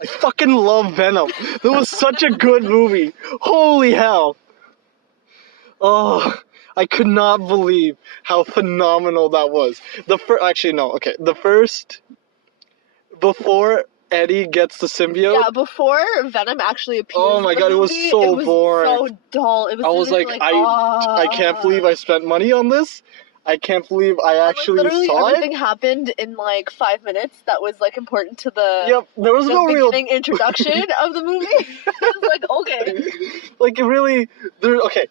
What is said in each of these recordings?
I fucking love Venom. That was such a good movie. Holy hell. Oh, I could not believe how phenomenal that was. Actually, no, okay. The first, before Eddie gets the symbiote. Yeah, before Venom actually appears. Oh my god, movie, it was so boring. So dull. It was. I was like, I can't believe I spent money on this. I can't believe I actually literally saw everything happened in like 5 minutes. That was like important to the. Yep, there was no real introduction of the movie. I was like, okay. Like, really, okay.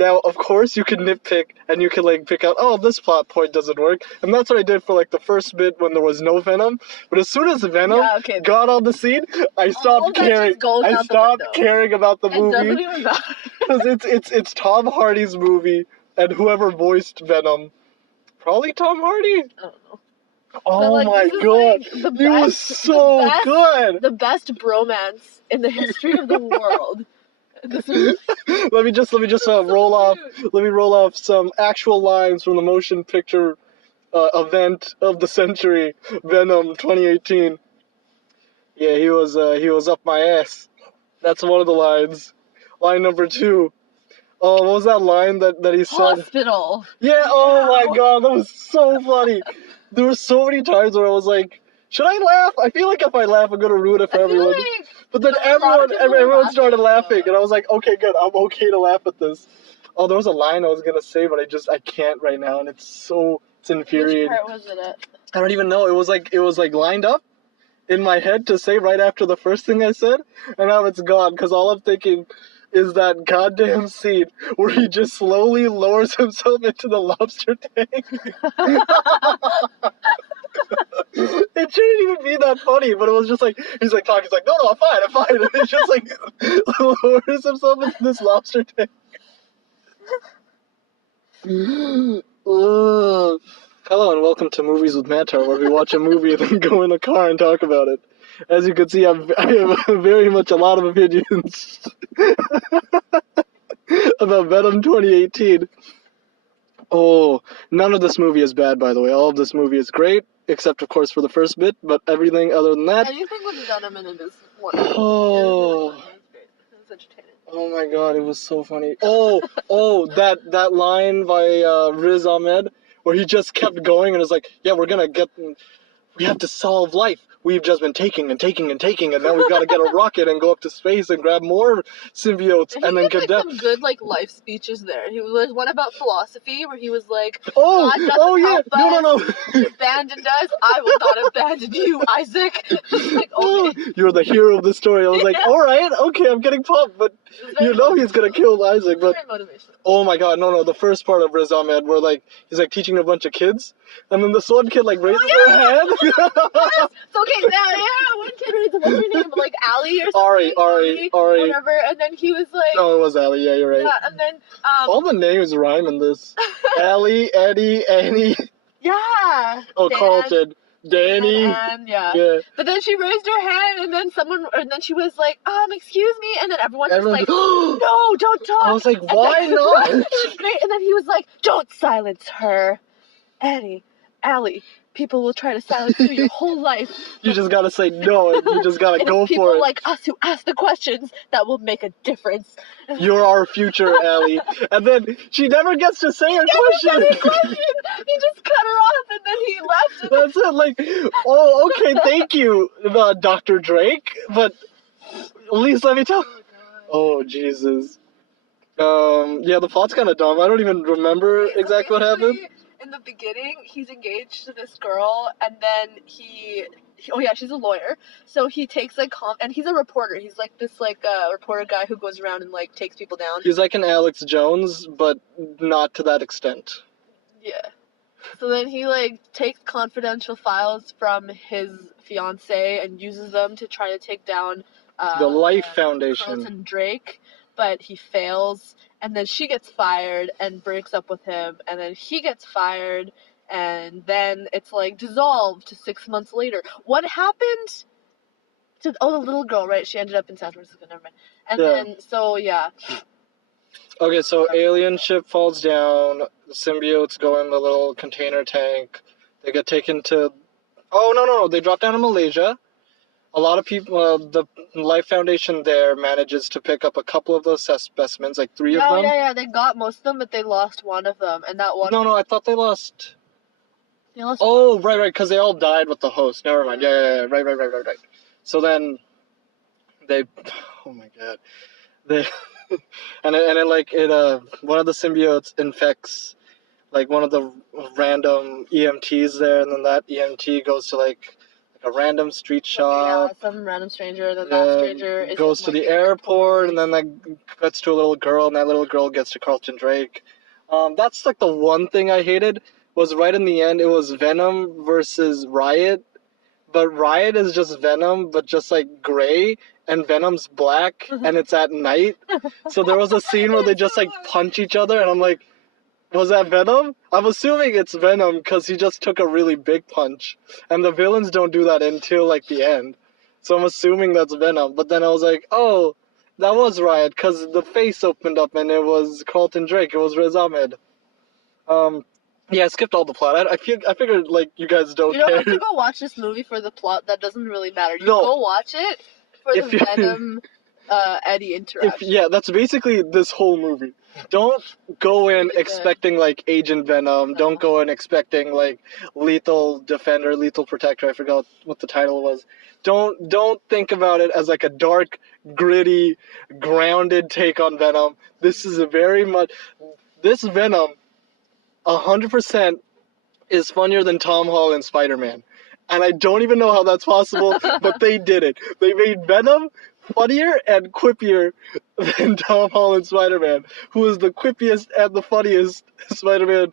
Now, of course, you can nitpick and you can like pick out, oh, this plot point doesn't work, and that's what I did for like the first bit when there was no Venom. But as soon as Venom got on the scene, I stopped caring. I stopped caring about the movie. It doesn't even matter because it's Tom Hardy's movie, and whoever voiced Venom, probably Tom Hardy. I don't know. Oh like, my god, he was so good. The best bromance in the history of the world. Let me just roll off some actual lines from the motion picture event of the century, Venom 2018. Yeah, he was up my ass. That's one of the lines. Line number 2. Oh, what was that line that he said? Hospital. Yeah, oh my god, that was so funny. There were so many times where I was like, should I laugh? I feel like if I laugh, I'm gonna ruin it for everyone. Like, but then everyone started laughing, and I was like, okay, good, I'm okay to laugh at this. Oh, there was a line I was gonna say, but I can't right now, and it's infuriating. Which part was it at? I don't even know. It was like lined up in my head to say right after the first thing I said, and now it's gone, because all I'm thinking is that goddamn scene where he just slowly lowers himself into the lobster tank. It shouldn't even be that funny, but it was just like, he's like talking, he's like, no, I'm fine. And he just like lowers himself into this lobster tank. Hello and welcome to Movies with Matar, where we watch a movie and then go in a car and talk about it. As you can see, I have very much a lot of opinions about Venom 2018. Oh, none of this movie is bad, by the way. All of this movie is great, except, of course, for the first bit, but everything other than that... Anything with Venom in it is wonderful. Oh. It was great. It was entertaining. Oh my god, it was so funny. Oh, that line by Riz Ahmed, where he just kept going and was like, yeah, we have to solve life. We've just been taking, and now we've got to get a rocket and go up to space and grab more symbiotes and then get some good life speeches there. He was one about philosophy where he was like, no, he abandoned us. I will not abandon you, Isaac. Like, okay. You're the hero of the story. I was like, all right, okay, I'm getting pumped, but you know he's gonna kill Isaac. But oh my god, no, the first part of Riz Ahmed where he's teaching a bunch of kids, and then this one kid raises their hand. So okay, one kid raises, what's her name? Allie or something. Ari, whatever. And then he was like, no, it was Allie. Yeah, you're right. Yeah, and then all the names rhyme in this. Allie, Eddie, Annie. Yeah. Oh, Dan, Carlton. Danny. Yeah. But then she raised her hand, and then she was like, excuse me, and then everyone was like, no, don't talk. I was like, why not? It was great, and then he was like, don't silence her, Allie. People will try to silence you your whole life. You just gotta say no, and you just gotta go for it. People like us who ask the questions that will make a difference. You're our future, Allie. And then she never gets to say a question. He just cut her off, and then he left. That's it. Okay, thank you, Dr. Drake. But at least let me tell. Oh Jesus. Yeah, the plot's kind of dumb. I don't even remember exactly what happened. In the beginning, he's engaged to this girl, and then she's a lawyer, so he takes and he's a reporter. He's this reporter guy who goes around and takes people down. He's like an Alex Jones, but not to that extent. Yeah. So then he takes confidential files from his fiance and uses them to try to take down the Life Foundation. Carlton Drake, but he fails. And then she gets fired and breaks up with him, and then he gets fired, and then it's dissolved to 6 months later. What happened to the little girl, right? She ended up in San Francisco, never mind. And then Okay, so alien ship falls down, the symbiotes go in the little container tank, they get taken to... Oh, no, they drop down in Malaysia. a lot of people, the Life Foundation there manages to pick up a couple of those specimens, like 3 of Oh, them. yeah, they got most of them, but they lost one of them, and that one. No, I thought they lost. They lost Oh, right, because they all died with the host. Never mind. Yeah, right. So then they, oh my god, they, one of the symbiotes infects like one of the random EMTs there, and then that EMT goes to like a random street shop. Yeah, some random stranger, and then that stranger is goes to the airport, and then that gets to a little girl, and that little girl gets to Carlton Drake. That's like the one thing I hated was right in the end. It was Venom versus Riot, but Riot is just Venom, but just like gray, and Venom's black, and it's at night. So there was a scene where they just like punch each other, and I'm like, was that Venom? I'm assuming it's Venom because he just took a really big punch, and the villains don't do that until like the end. So I'm assuming that's Venom. But then I was like, oh, that was Riot because the face opened up and it was Carlton Drake. It was Riz Ahmed. Yeah, I skipped all the plot. I figured like you guys don't You don't care. have to go watch this movie for the plot. That doesn't really matter. You No. go watch it for If the you- Venom Eddie interaction. That's basically this whole movie. Don't go in expecting like Agent Venom. No. Don't go in expecting like Lethal Defender, Lethal Protector. I forgot what the title was. Don't think about it as like a dark, gritty, grounded take on Venom. This is this Venom, 100% is funnier than Tom Holland's Spider-Man. And I don't even know how that's possible, but they did it. They made Venom funnier and quippier than Tom Holland's Spider-Man, who is the quippiest and the funniest Spider-Man.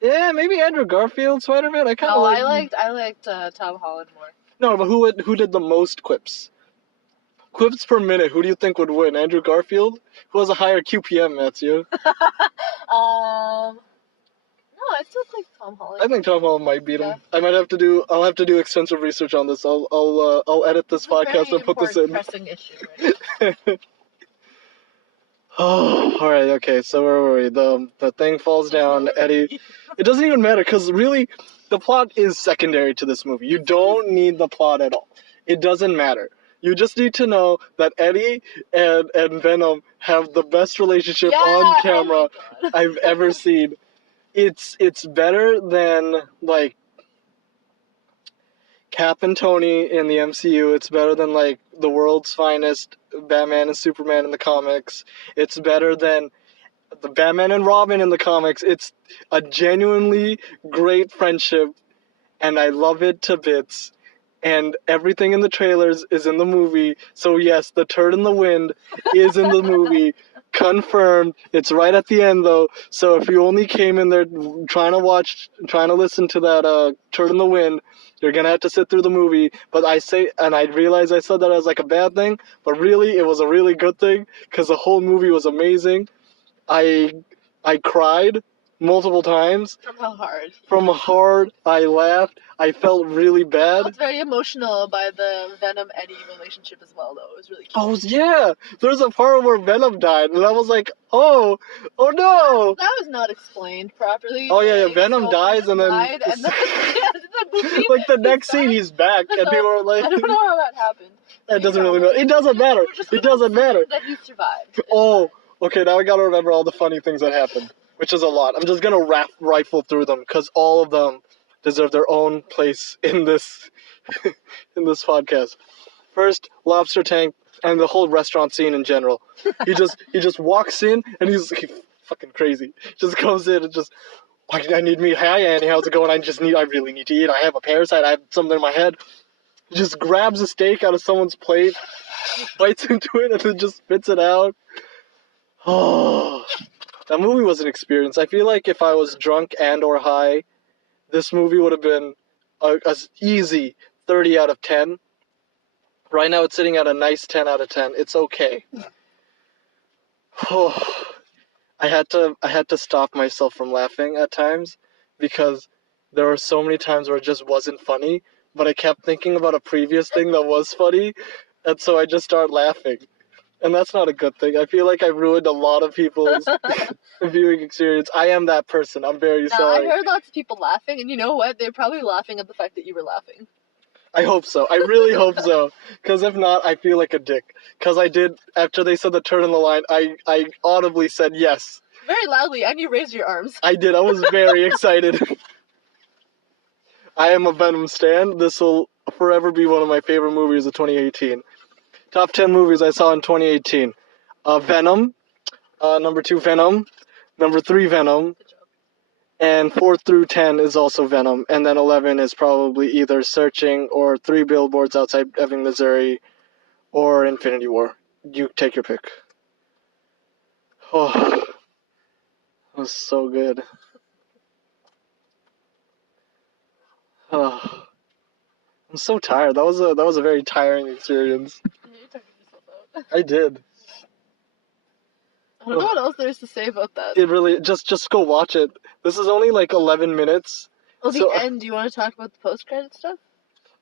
Yeah, maybe Andrew Garfield Spider-Man. I liked Tom Holland more. No, but who did the most quips? Quips per minute. Who do you think would win? Andrew Garfield, who has a higher QPM, Matthew? No, I still think Tom Holland. I think Tom Holland might beat him. Yeah. I'll have to do extensive research on this. I'll edit this podcast and put this in. Pressing issue right Oh, all right, okay. So where were we? The thing falls down. Eddie. It doesn't even matter because really, the plot is secondary to this movie. You don't need the plot at all. It doesn't matter. You just need to know that Eddie and Venom have the best relationship on camera I've ever seen. It's better than like Cap and Tony in the MCU. It's better than like the world's finest Batman and Superman in the comics. It's better than the Batman and Robin in the comics. It's a genuinely great friendship, and I love it to bits. And everything in the trailers is in the movie. So yes, the turd in the wind is in the movie. Confirmed. It's right at the end though. So if you only came in there trying to listen to that turd in the wind, you're gonna have to sit through the movie. But I realize I said that as like a bad thing, but really it was a really good thing because the whole movie was amazing. I cried multiple times. From how hard I laughed. I felt really bad. I was very emotional by the Venom Eddie relationship as well, though. It was really cute. Oh yeah, there's a part where Venom died, and I was like, oh no. That was not explained properly. Oh yeah, Venom dies, and then died, and then the movie, like the next scene, he's back, and people are like, I don't know how that happened. It doesn't really matter. It doesn't matter. It doesn't matter. That he survived. Oh, okay. Now I gotta remember all the funny things that happened, which is a lot. I'm just gonna rifle through them because all of them deserve their own place in this in this podcast. First, Lobster Tank and the whole restaurant scene in general. He just walks in and he's fucking crazy. Just comes in and just, I need meat. Hi Annie, how's it going? I really need to eat. I have a parasite. I have something in my head. He just grabs a steak out of someone's plate, bites into it, and then just spits it out. Oh, that movie was an experience. I feel like if I was drunk and or high, this movie would have been an easy 30 out of 10. Right now it's sitting at a nice 10 out of 10. It's okay. Oh, I had to stop myself from laughing at times because there were so many times where it just wasn't funny, but I kept thinking about a previous thing that was funny, and so I just started laughing. And that's not a good thing. I feel like I ruined a lot of people's viewing experience. I am that person. I'm very sorry. I heard lots of people laughing, and you know what? They're probably laughing at the fact that you were laughing. I hope so. I really hope so. Because if not, I feel like a dick. Because I did, after they said the turn in the line, I audibly said yes. Very loudly, and you raised your arms. I did. I was very excited. I am a Venom stan. This will forever be one of my favorite movies of 2018. Top 10 movies I saw in 2018. Venom. Number 2, Venom. Number 3, Venom. And 4 through 10 is also Venom. And then 11 is probably either Searching or 3 Billboards Outside Ebbing, Missouri or Infinity War. You take your pick. Oh, that was so good. Oh, I'm so tired. That was a very tiring experience. You took yourself out. I did. I don't know what else there is to say about that. It really just go watch it. This is only like 11 minutes. Oh, the end. Do you want to talk about the post-credit stuff?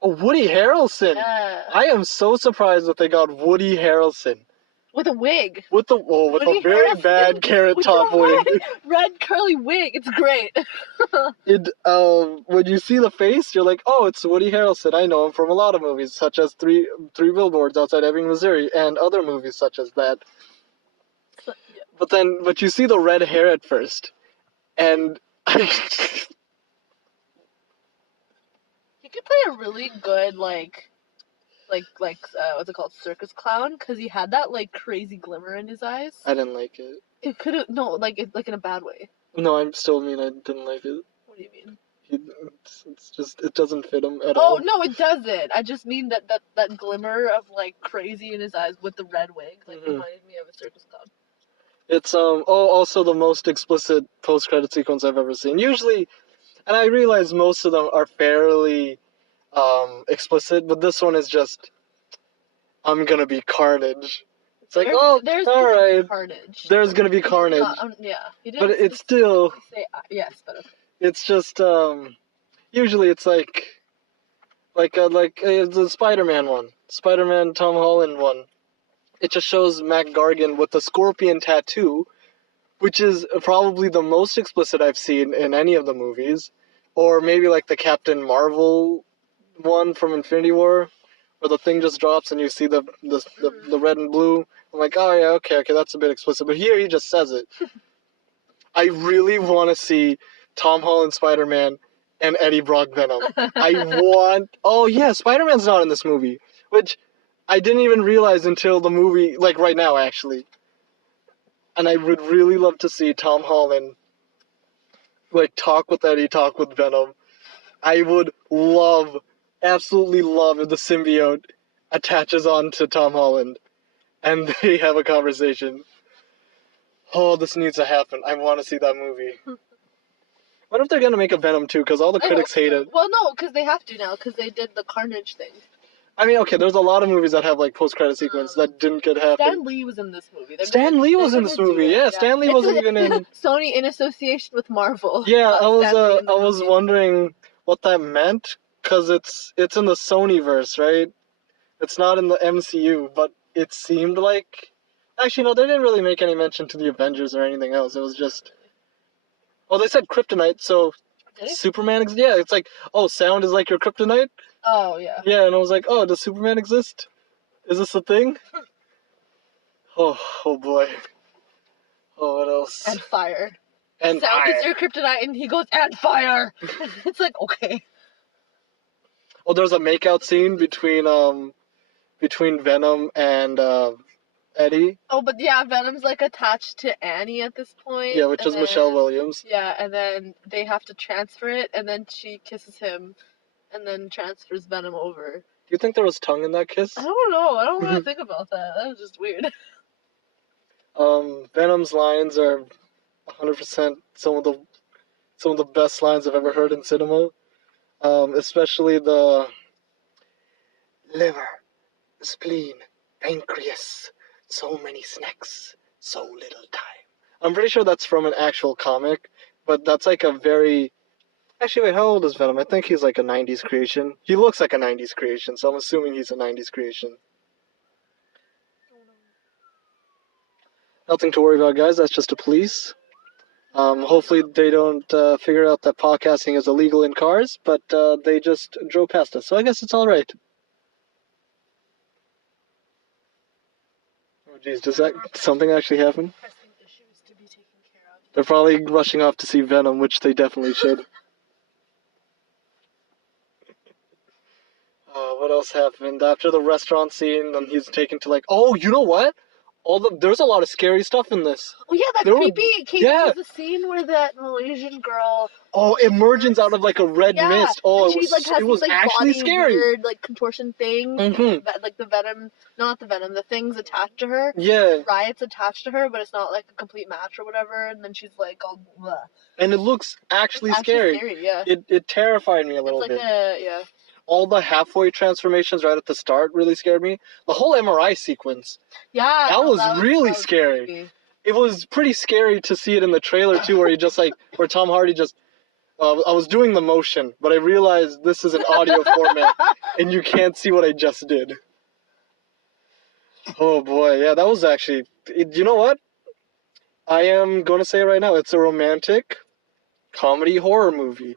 Oh, Woody Harrelson. Yeah. I am so surprised that they got Woody Harrelson. With a wig. With a very bad Carrot Top wig. Red curly wig. It's great. When you see the face, you're like, oh, it's Woody Harrelson. I know him from a lot of movies, such as Three Billboards Outside Ebbing, Missouri, and other movies such as that. So, yeah. But you see the red hair at first, and he could play a really good what's it called, circus clown, because he had that like crazy glimmer in his eyes. I didn't like it. It could have like in a bad way. No, I still mean I didn't like it. What do you mean? It's just it doesn't fit him at all. Oh no, it doesn't. I just mean that glimmer of like crazy in his eyes with the red wig reminded me of a circus clown. It's also the most explicit post-credit sequence I've ever seen. Usually, and I realize most of them are fairly explicit, but this one is just, I'm gonna be carnage. It's like, there's all right, carnage. there's gonna be carnage. Yeah, but it's still. Say, yes, but okay. It's just usually it's like the Spider-Man one, Spider-Man Tom Holland one. It just shows Mac Gargan with the scorpion tattoo, which is probably the most explicit I've seen in any of the movies, or maybe like the Captain Marvel one from Infinity War, where the thing just drops and you see the red and blue. I'm like, oh yeah, okay, that's a bit explicit. But here he just says it. I really want to see Tom Holland Spider-Man and Eddie Brock Venom. Oh yeah, Spider-Man's not in this movie, which I didn't even realize until the movie, like right now actually. And I would really love to see Tom Holland like talk with Eddie, talk with Venom. I would absolutely love if the symbiote attaches on to Tom Holland and they have a conversation. Oh, this needs to happen. I want to see that movie. What if they're going to make a Venom 2? Because all the critics hate it. Well, no, because they have to now, because they did the Carnage thing. I mean, okay, there's a lot of movies that have, like, post-credit sequence that didn't get happen. Stan Lee was in this movie. Stan Lee was in this movie, yeah. Stan Lee wasn't even in... Sony in association with Marvel. Yeah, I was wondering what that meant, because it's in the Sonyverse, right? It's not in the MCU, but it seemed like... Actually, no, they didn't really make any mention to the Avengers or anything else. It was just... Oh, they said kryptonite, so Superman... Yeah, it's like, oh, sound is like your kryptonite? Oh, yeah. Yeah, and I was like, oh, does Superman exist? Is this a thing? Oh boy. Oh, what else? And fire. And sound fire. is your kryptonite, and he goes, and fire! It's like, okay. Oh, there's a makeout scene between Venom and Eddie. Oh, but yeah, Venom's like attached to Annie at this point. Yeah, which is Michelle Williams. Yeah, and then they have to transfer it, and then she kisses him, and then transfers Venom over. Do you think there was tongue in that kiss? I don't know. I don't want to think about that. That was just weird. Venom's lines are 100% some of the best lines I've ever heard in cinema. Especially the liver, spleen, pancreas, so many snacks, so little time. I'm pretty sure that's from an actual comic, but that's like a very... Actually, wait, how old is Venom? I think he's like a 90s creation. He looks like a 90s creation, so I'm assuming he's a 90s creation. Nothing to worry about, guys. That's just a police. Hopefully they don't figure out that podcasting is illegal in cars, but they just drove past us, so I guess it's all right. Oh, geez, does something actually happen? Pressing issues to be taken care of. They're probably rushing off to see Venom, which they definitely should. What else happened after the restaurant scene? Then he's taken to like, oh, you know what? There's a lot of scary stuff in this. Oh yeah, that There were- creepy. yeah. There's a scene where that Malaysian girl. Oh, emergence out of like a red Yeah, mist. Oh, and it she like has it was this, like, actually body scary. weird like contortion thing. Mm-hmm. Like the venom, not the venom. The thing's attached to her. Yeah. Riot's attached to her, but it's not like a complete match or whatever. And then she's like all. Bleh. And it looks actually It's scary. Yeah. It terrified me a little it's like bit. Yeah. All the halfway transformations right at the start really scared me. The whole MRI sequence. Yeah. That was really scary. Creepy. It was pretty scary to see it in the trailer too, where he just like, where Tom Hardy just. I was doing the motion, but I realized this is an audio format, and you can't see what I just did. Oh boy, yeah, that was actually. You know what? I am going to say right now, it's a romantic comedy horror movie.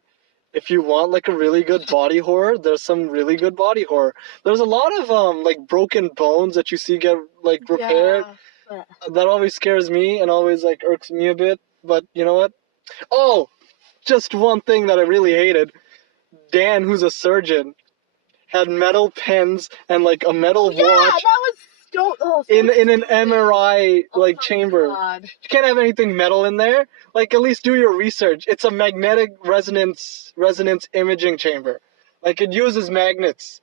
If you want like a really good body horror, there's some really good body horror. There's a lot of like broken bones that you see get like repaired. Yeah. That always scares me and always like irks me a bit. But you know what? Oh, just one thing that I really hated. Dan, who's a surgeon, had metal pens and like a metal watch that was so in an MRI like chamber. God. You can't have anything metal in there. Like, at least do your research. It's a magnetic resonance imaging chamber. Like, it uses magnets.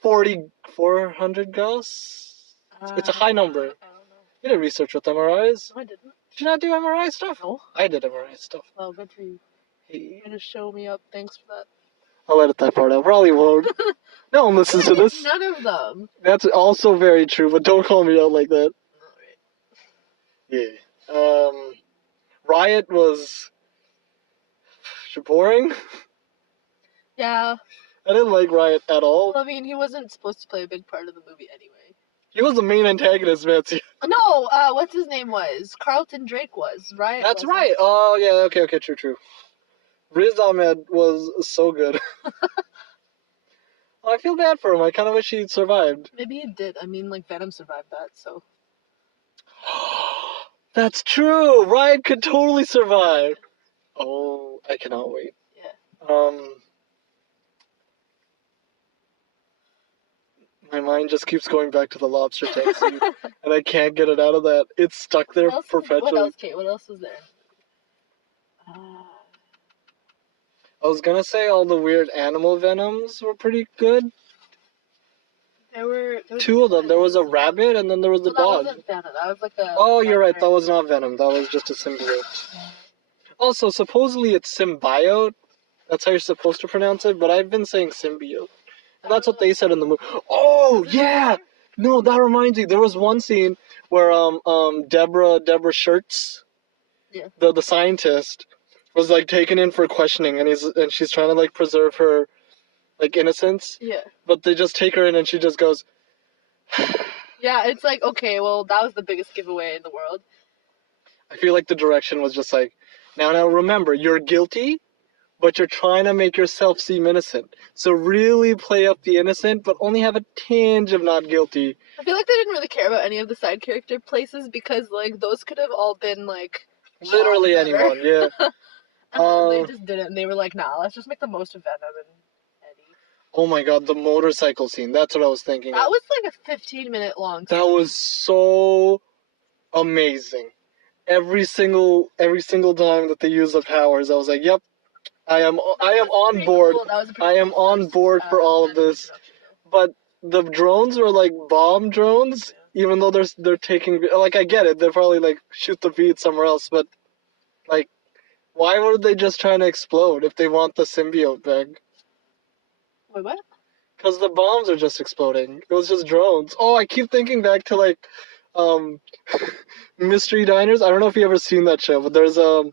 400 Gauss? It's a high number. I don't know. You did research with MRIs. No, I didn't. Did you not do MRI stuff? No. I did MRI stuff. Well, good for you. Hey. You're gonna show me up. Thanks for that. I'll edit that part out. Probably won't. No one listens to this. None of them. That's also very true, but don't call me out like that. Yeah. Riot was boring. Yeah. I didn't like Riot at all. Well, I mean, he wasn't supposed to play a big part of the movie anyway. He was the main antagonist, Nancy. No, what's his name was? Carlton Drake was, right? That's right. Oh, yeah, okay, true. Riz Ahmed was so good. I feel bad for him. I kind of wish he survived. Maybe he did. I mean, like, Venom survived that, so. That's true. Riot could totally survive. Oh, I cannot wait. Yeah. My mind just keeps going back to the lobster tank scene, and I can't get it out of that. It's stuck there perpetually. What else, Kate? What else was there? I was gonna say all the weird animal venoms were pretty good. There were two of them. There was a rabbit, and then there was the dog. That wasn't Venom. That was like a. Oh, you're right. That was not Venom. That was just a symbiote. Also, supposedly it's symbiote. That's how you're supposed to pronounce it, but I've been saying symbiote. And that's what they said in the movie. Oh, yeah! No, that reminds me. There was one scene where Deborah Schertz, yeah, the scientist, was like taken in for questioning, and she's trying to like preserve her like innocence. Yeah. But they just take her in, and she just goes. Yeah, it's like, okay, well, that was the biggest giveaway in the world. I feel like the direction was just like, now remember, you're guilty, but you're trying to make yourself seem innocent. So really play up the innocent, but only have a tinge of not guilty. I feel like they didn't really care about any of the side character places because, like, those could have all been, like... Literally anyone, yeah. And then they just didn't, and they were like, nah, let's just make the most of Venom and Eddie. Oh my god, the motorcycle scene, that's what I was thinking That of. was like a 15-minute long scene. That was so amazing. Every single time that they used the powers, I was like, yep, I am on board. Cool. I am on board for all of this. But the drones were like bomb drones, even though they're taking, like, I get it, they're probably like shoot the feed somewhere else, but like, why were they just trying to explode if they want the symbiote back? Wait, what? Because the bombs are just exploding. It was just drones. Oh, I keep thinking back to like Mystery Diners. I don't know if you ever seen that show, but there's a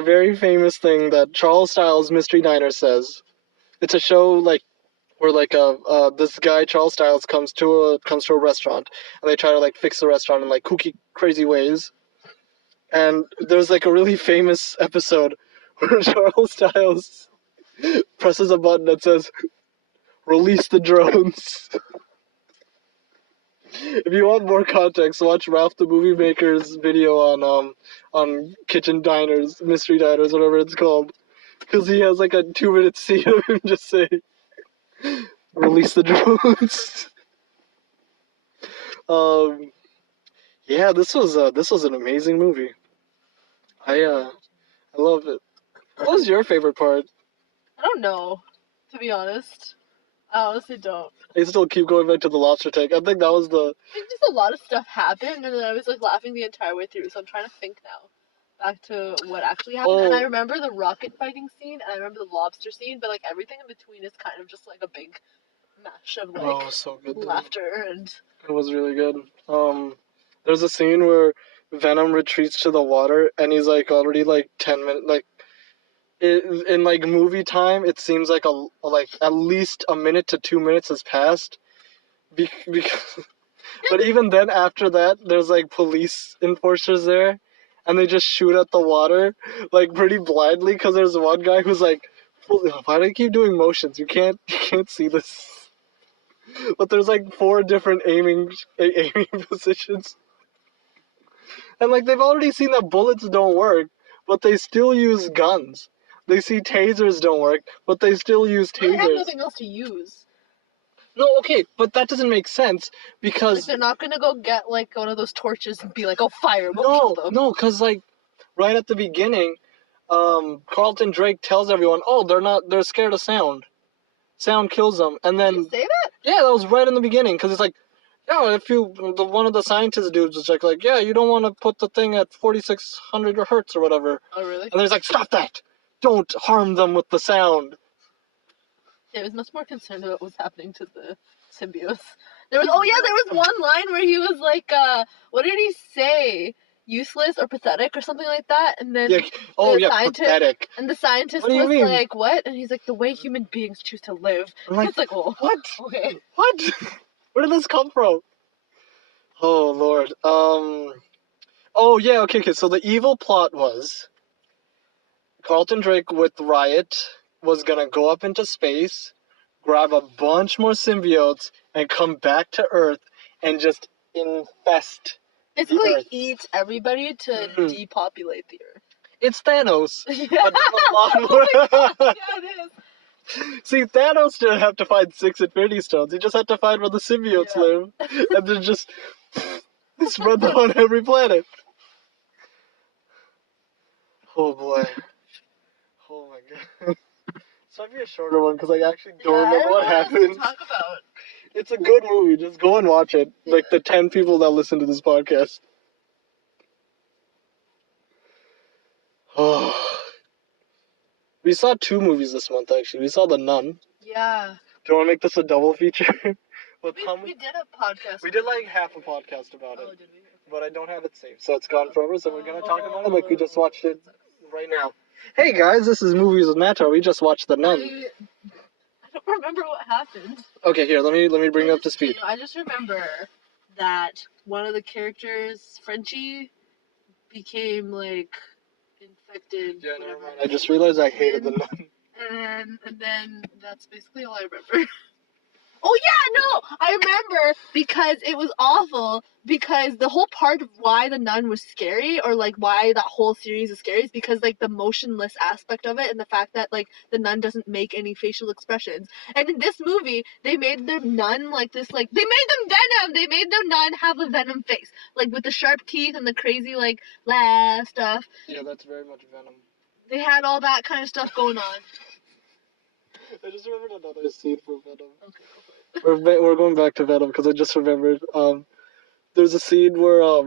very famous thing that Charles Styles Mystery Diner says. It's a show like where like this guy Charles Styles comes to a restaurant, and they try to like fix the restaurant in like kooky crazy ways. And there's like a really famous episode where Charles Styles presses a button that says, "Release the drones." If you want more context, watch Ralph the Movie Maker's video on kitchen diners, mystery diners, whatever it's called, because he has like a 2-minute scene of him just saying, "Release the drones." um, yeah, this was an amazing movie. I love it. What was your favorite part? I don't know, to be honest. I honestly don't. I still keep going back to the lobster tank. I think that was the. I think just a lot of stuff happened, and then I was like laughing the entire way through. So I'm trying to think now, back to what actually happened. And I remember the rocket fighting scene, and I remember the lobster scene, but like everything in between is kind of just like a big mash of like So good. laughter and. It was really good. There's a scene where Venom retreats to the water, and he's like already like 10 minutes. Like in like movie time, it seems like like at least a minute to 2 minutes has passed. Because, but even then, after that, there's like police enforcers there, and they just shoot at the water like pretty blindly. Because there's one guy who's like, "Why do you keep doing motions? You can't see this." But there's like 4 different aiming positions. And like they've already seen that bullets don't work, but they still use guns. They see tasers don't work, but they still use tasers. They have nothing else to use. No, okay, but that doesn't make sense because like, they're not gonna go get like one of those torches and be like, "Oh, fire! We'll kill them." No, because like right at the beginning, Carlton Drake tells everyone, "Oh, they're scared of sound. Sound kills them." And then Did you say that? Yeah, that was right in the beginning because it's like, yeah, if one of the scientist dudes was like, yeah, you don't want to put the thing at 4,600 hertz or whatever. Oh, really? And he's like, stop that! Don't harm them with the sound. Yeah, I was much more concerned about what's happening to the symbiotes. There was one line where he was like, what did he say? Useless or pathetic or something like that, and then pathetic. And the scientist was like, what? And he's like, the way human beings choose to live. I'm like, it's like, oh, what? Okay. What? Where did this come from? Oh Lord. Oh yeah. Okay. So the evil plot was Carlton Drake with Riot was gonna go up into space, grab a bunch more symbiotes, and come back to Earth and just infest. Basically, eat everybody to depopulate the Earth. It's Thanos. Yeah. But a lot more. Yeah, it is. See, Thanos didn't have to find 6 Infinity Stones. He just had to find where the symbiotes live, and then just spread them on every planet. Oh boy. Oh my god. This might be a shorter one because I actually don't remember what happened. Talk about. It's a good movie. Just go and watch it. Like the 10 people that listen to this podcast. Oh. We saw 2 movies this month actually. We saw The Nun. Yeah. Do you want to make this a double feature? We did a podcast. We did like half a podcast about it. Oh, did we? But I don't have it saved, so it's gone forever. So we're gonna talk about it like we just watched it right now. Hey guys, this is Movies with Matar. We just watched The Nun. I don't remember what happened. Okay, here, let me bring you up to speed. I just remember that one of the characters, Frenchie, became like infected. Yeah, never mind. I just realized I hated The Nun. And then that's basically all I remember. Oh yeah, no! I remember because it was awful because the whole part of why The Nun was scary or like why that whole series is scary is because like the motionless aspect of it and the fact that like the nun doesn't make any facial expressions. And in this movie, they made their nun like this like they made them Venom! They made their nun have a Venom face. Like with the sharp teeth and the crazy like laugh stuff. Yeah, that's very much Venom. They had all that kind of stuff going on. I just remembered another scene from Venom. Okay. We're going back to Venom because I just remembered. There's a scene where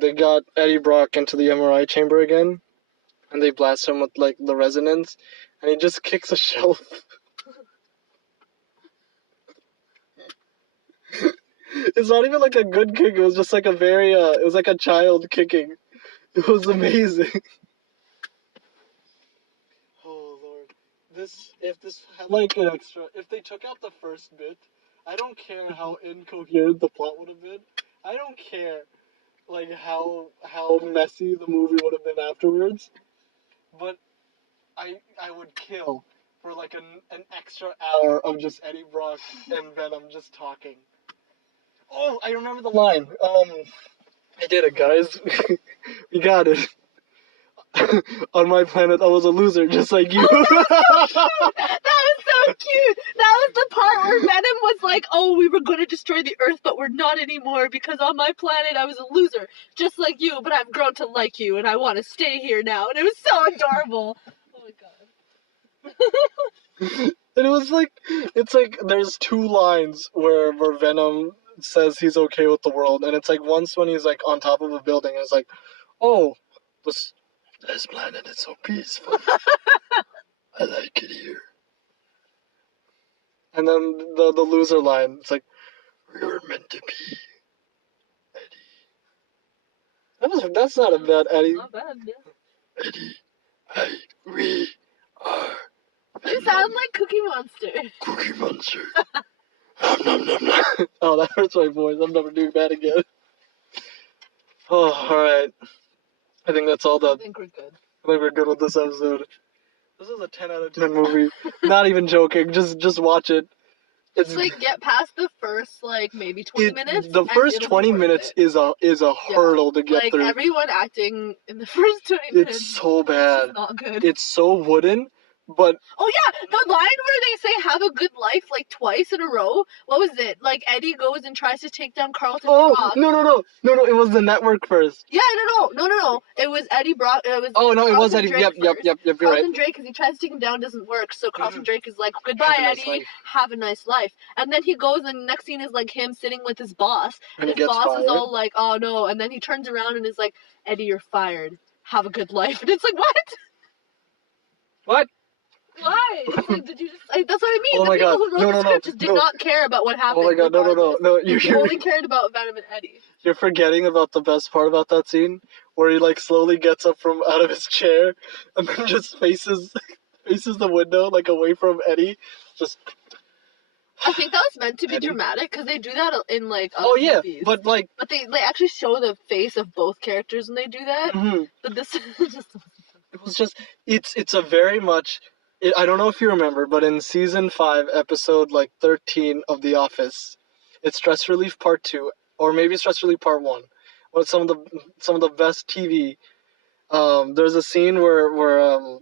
they got Eddie Brock into the MRI chamber again, and they blast him with like the resonance, and he just kicks a shelf. It's not even like a good kick. It was just like a very it was like a child kicking. It was amazing. If this had like an extra, if they took out the first bit, I don't care how incoherent the plot would have been. I don't care. like how messy the movie would have been afterwards. But I would kill for like an extra hour of just Eddie Brock and Venom just talking. Oh, I remember the line. I did it, guys. We got it. On my planet, I was a loser, just like you. That was so cute. That was the part where Venom was like, "Oh, we were going to destroy the Earth, but we're not anymore because on my planet I was a loser, just like you. But I've grown to like you, and I want to stay here now." And it was so adorable. Oh my god. And it was like, it's like there's two lines where Venom says he's okay with the world, and it's like once when he's like on top of a building, and it's like, oh, this planet is so peaceful. I like it here. And then the loser line, it's like, we were meant to be, Eddie. That's not a bad Eddie. Not bad, yeah. Eddie, we are. You sound like Cookie Monster. Cookie Monster. Nom, nom, nom. Oh, that hurts my voice. I'm never doing that again. Oh, alright. I think that's all I done. think we're good. I think we're good with this episode. This is a 10 out of 10 movie. Not even joking. Just watch it. It's like get past the first like maybe 20 minutes. The first 20 minutes is a hurdle to get like, through. Everyone acting in the first 20 minutes. It's so bad. It's not good. It's so wooden. But oh yeah, the line where they say "have a good life" like twice in a row. What was it? Like Eddie goes and tries to take down Carlton Brock. No! It was the network first. Yeah, no. It was Eddie Brock. It was. Oh no, Carlton it was Eddie. Drake Yep. You're right. Carlton Drake, because he tries to take him down, doesn't work. So Carlton Drake is like, "Goodbye, Eddie. Have a nice life." And then he goes, and the next scene is like him sitting with his boss, and his boss fired. Is all like, "Oh no!" And then he turns around and is like, "Eddie, you're fired. Have a good life." And it's like, what? What? Why? It's like, did you just? Like, that's what I mean. Oh the my people God. who wrote the script just did not care about what happened. Oh my God! No! You only cared about Venom and Eddie. You're forgetting about the best part about that scene, where he like slowly gets up from out of his chair and then just faces the window like away from Eddie. Just. I think that was meant to be dramatic because they do that in like other movies. But they actually show the face of both characters when they do that. Mm-hmm. But this just. It was just it's a very much. I don't know if you remember, but in season 5, episode like 13 of The Office, it's Stress Relief Part 2, or maybe Stress Relief Part 1. Well, some of the best TV. There's a scene where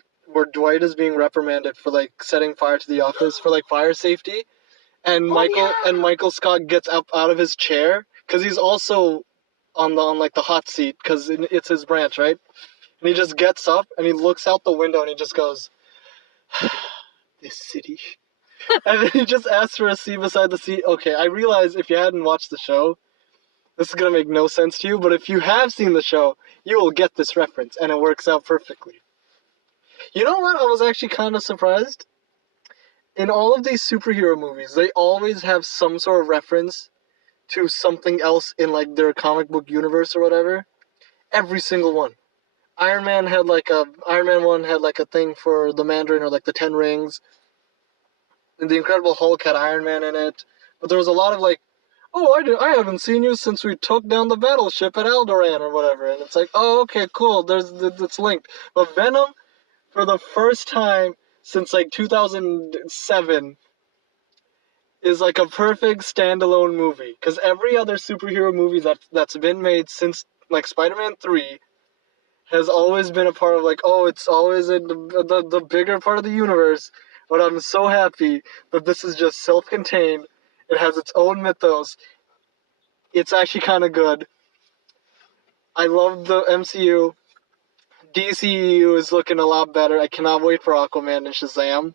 Dwight is being reprimanded for like setting fire to the office for like fire safety, and Michael Scott gets up out of his chair because he's also on like the hot seat because it's his branch, right? And he just gets up and he looks out the window and he just goes, "This city." And then he just asks for a seat beside the seat. Okay, I realize if you hadn't watched the show, this is going to make no sense to you, but if you have seen the show, you will get this reference, and it works out perfectly. You know what? I was actually kind of surprised. In all of these superhero movies, they always have some sort of reference to something else in like their comic book universe or whatever. Every single one. Iron Man 1 had like a thing for the Mandarin or like the 10 rings. And the Incredible Hulk had Iron Man in it. But there was a lot of like, "Oh, I haven't seen you since we took down the battleship at Alderaan or whatever." And it's like, oh, okay, cool. It's linked. But Venom, for the first time since like 2007, is like a perfect standalone movie. Because every other superhero movie that's been made since like Spider-Man 3 has always been a part of like, oh, it's always in the bigger part of the universe. But I'm so happy that this is just self-contained. It has its own mythos. It's actually kind of good. I love the MCU. DCEU is looking a lot better. I cannot wait for Aquaman and Shazam.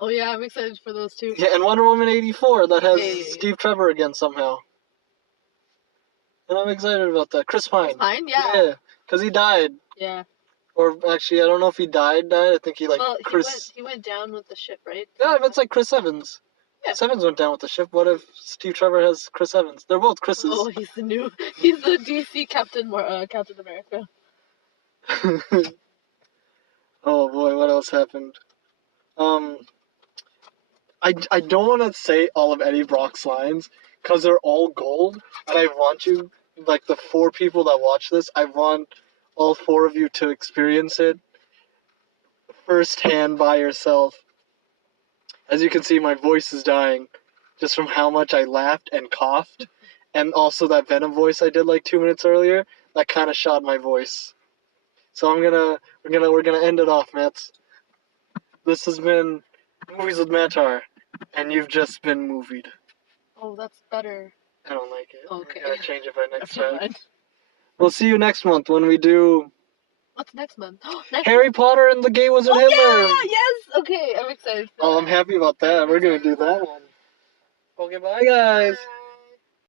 Oh yeah, I'm excited for those too. Yeah, and Wonder Woman 84 that has Steve Trevor again somehow. And I'm excited about that. Chris Pine. Yeah. Yeah, because he died. Yeah. Or actually, I don't know if he died. I think he like he went down with the ship, right? Yeah, but it's like Chris Evans. Yeah. Chris Evans went down with the ship. What if Steve Trevor has Chris Evans? They're both Chris's. Oh, he's the DC Captain America. Oh boy, what else happened? I don't want to say all of Eddie Brock's lines because they're all gold, and I want you like the 4 people that watch this, I want all 4 of you to experience it firsthand by yourself. As you can see, my voice is dying just from how much I laughed and coughed, and also that Venom voice I did like 2 minutes earlier. That kind of shot my voice. So we're gonna end it off, Mats. This has been Movies with Matar, and you've just been movied. Oh, that's better. I don't like it. Okay. I gotta change it by next Never time. mind. We'll see you next month when we do What's next month? Next Harry month. Potter and the Gay Wizard Hitler. Yeah, yes. Okay, I'm excited. Oh, I'm happy about that. We're gonna do that one. Okay, bye guys.